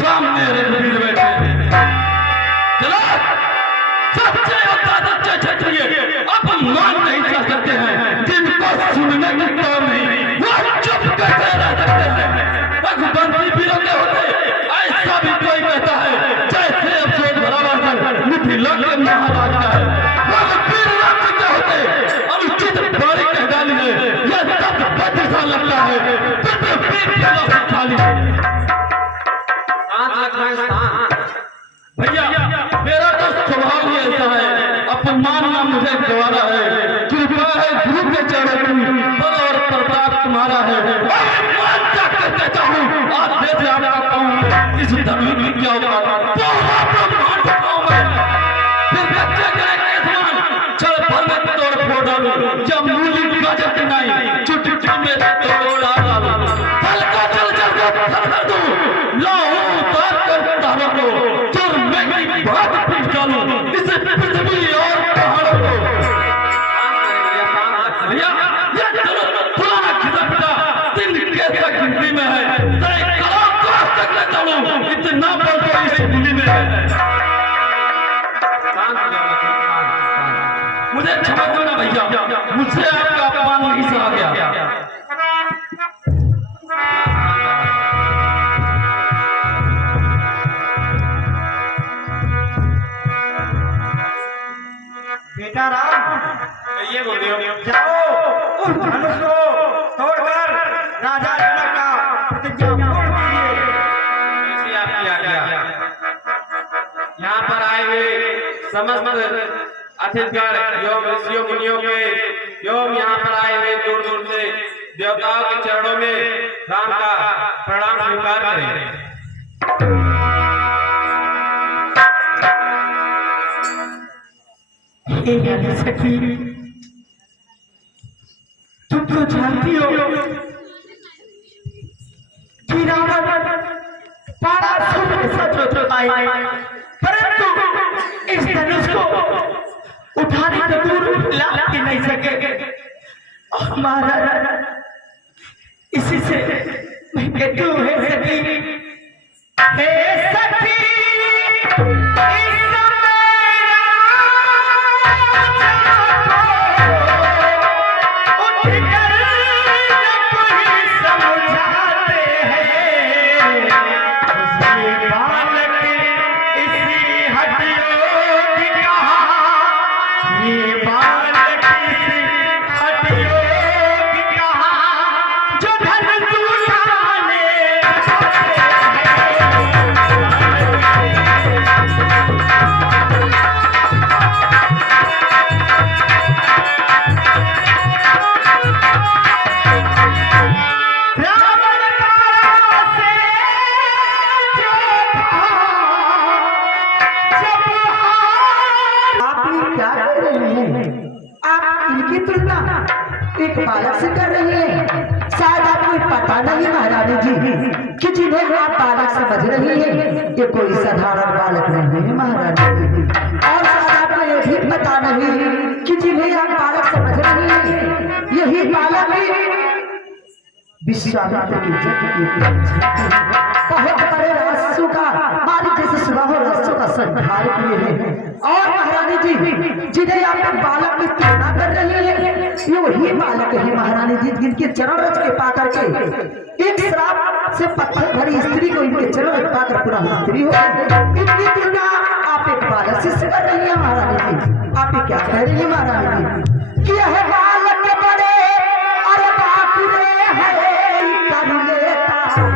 सामने रणवीर बैठे हैं। चलो सच्चे और सच्चे क्षत्रिय अब मान नहीं जा सकते हैं, जिनको सुनने की तो नहीं वो चुप करते रह सकते हैं। रघुवंशी वीरों के होते ऐसा भी कोई कहता है जैसे अफसोस भरा वासर मिथिला के महाराज का है। रघुवीर राज्य के होते अनुचित बारी कह डाली है, यह सब बद सा लगता है। भैया मेरा तो स्वभाव ही ऐसा है, अपमान ना मुझे गवारा है। कृपा है गुरु के चरणों की, बल और प्रताप तुम्हारा है। करते चाहूँ आज जैसे आपका कहूँ इस धरती की क्या औकात, फिर बच्चे करे समान चल भर में तोड़ फोड़ डालू, जब मूली गजब नहीं चुटकी में तोड़ डालू, फल का चल कर दूं लाहू उतार कर तारों को, चुर में की बात पीछ डालू इस पृथ्वी और पहाड़ों को। भैया ये चलो पुराना खिदमता दिन कैसा गिनती में है, तक न चलूं इतना बल तो इस दिल्ली में है। मुझे क्षमा करना भैया, मुझसे आपका अपमान नहीं सहा गया। बेटा राम ये बोल जाओ उस धनुष को तोड़कर राजा जनक का प्रतिज्ञा पूर्ण कीजिए। यहाँ पर आए हुए समस्त अतिथिगण एवं ऋषियों मुनियों के एवं यहाँ पर आए हुए दूर दूर से देवताओं के चरणों में राम का प्रणाम स्वीकार करें। सखी तुम तो जानती हो कि रावण पारा परंतु इस धनुष को उठाने से दूर ला के नहीं सके और महाराज इसी से मैं कहती हूँ हे सखी एक बालक से कर रही है। शायद आपको पता नहीं महारानी जी कि जिन्हें आप बालक समझ रही है ये कोई साधारण बालक नहीं है महारानी जी। और शायद आपको ये भी पता नहीं कि जिन्हें आप बालक समझ रही है यही बालक विश्वामित्र की बहुत बड़े रहस्यों का मालिक जैसे सुबह रहस्यों का संहार किए हैं। और महारानी जी जिन्हें आप बालक की तुलना कर रही है ये वही बालक है महारानी जी जिनके चरण रच के पा करके एक श्राप से पत्थर भरी स्त्री को इनके चरण रच पाकर पूरा स्त्री हो गई। इनकी तुलना आप एक बालक से कर रही है महारानी जी। आप ये क्या कह रही है महारानी जी कि यह बालक बड़े अरे बाकुरे है कर लेता है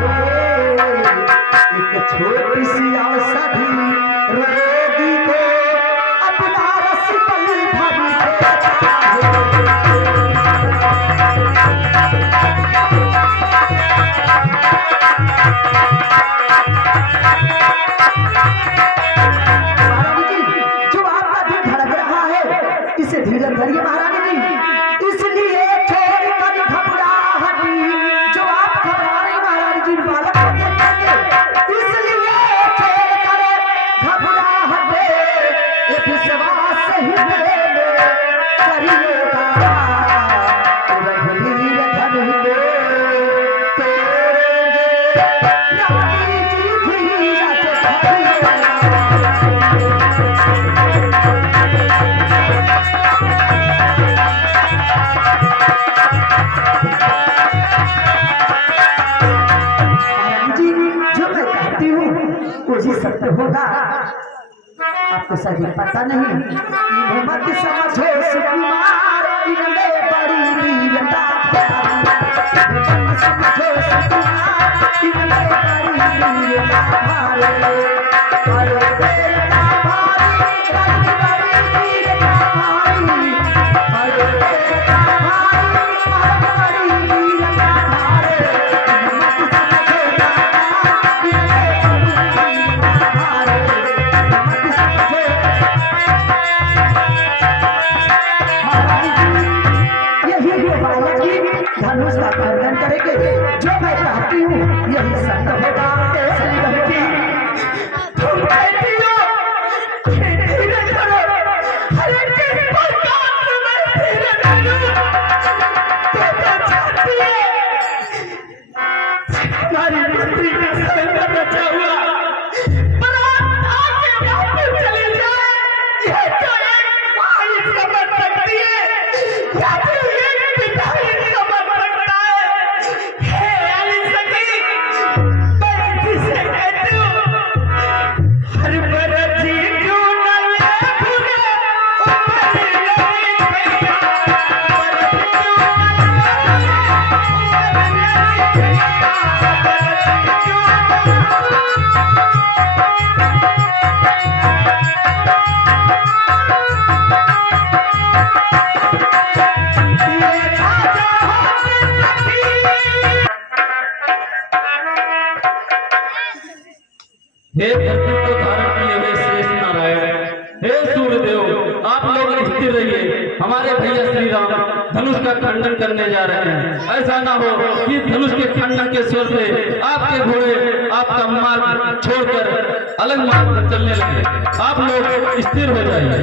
एक छोटी सी औषधि रोगी को अपना रस पली भरी देता है। ही सत्य होगा। आपको सही पता नहीं, इन्हें मत समझो सुकुमार, इनमें बड़ी वीरता भारी। मत समझो सुकुमार, इनमें बड़ी वीरता भारी। अरे वीरता भारी, बड़ी वीरता भारी। अरे वीरता भारी, बड़ी वीरता भारी। मत समझो सुकुमार, इनमें बड़ी वीरता भारी। मत समझो यही बालक ही धनुष का खंडन करेंगे। जो मैं कहती हूँ यही सत्य होगा, सत्य होगा। तुम कहती हो धीरे करो, अरे किस प्रकार से मैं धीरे करूं? तू तो चाहती है हमारी पुत्री का संग बचा हुआ बारात आके वापस चली जाए। यह तो एक माँ ही समझ सकती है, या फिर एक पिता ही समझ सकता है। हे अली सखी, मैं जिसे कहती हूँ हर भरत जी क्यों न ले भूले, ऊपर नहीं भैया भरत क्यों न ले भूले, ऊपर नहीं भैया भरत क्यों ये राजा होते सखी। हे धरती को धारण किए हुए शेष नारायण, हे सूर्यदेव, आप लोग स्थिर रहिए। हमारे भैया श्री राम धनुष का खंडन करने जा रहे हैं। ऐसा ना हो कि धनुष के खंडन के स्वर से आपके घोड़े आपका मार्ग छोड़कर अलग मार्ग पर चलने लगे। आप लोग स्थिर हो जाइए।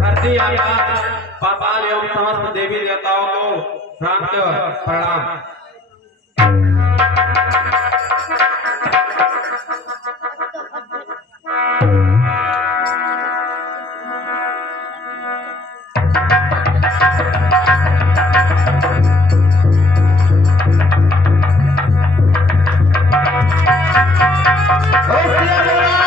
धरती आकाश पाताल एवं समस्त देवी देवताओं को भ्रांत प्रणाम। ओ श्री राम,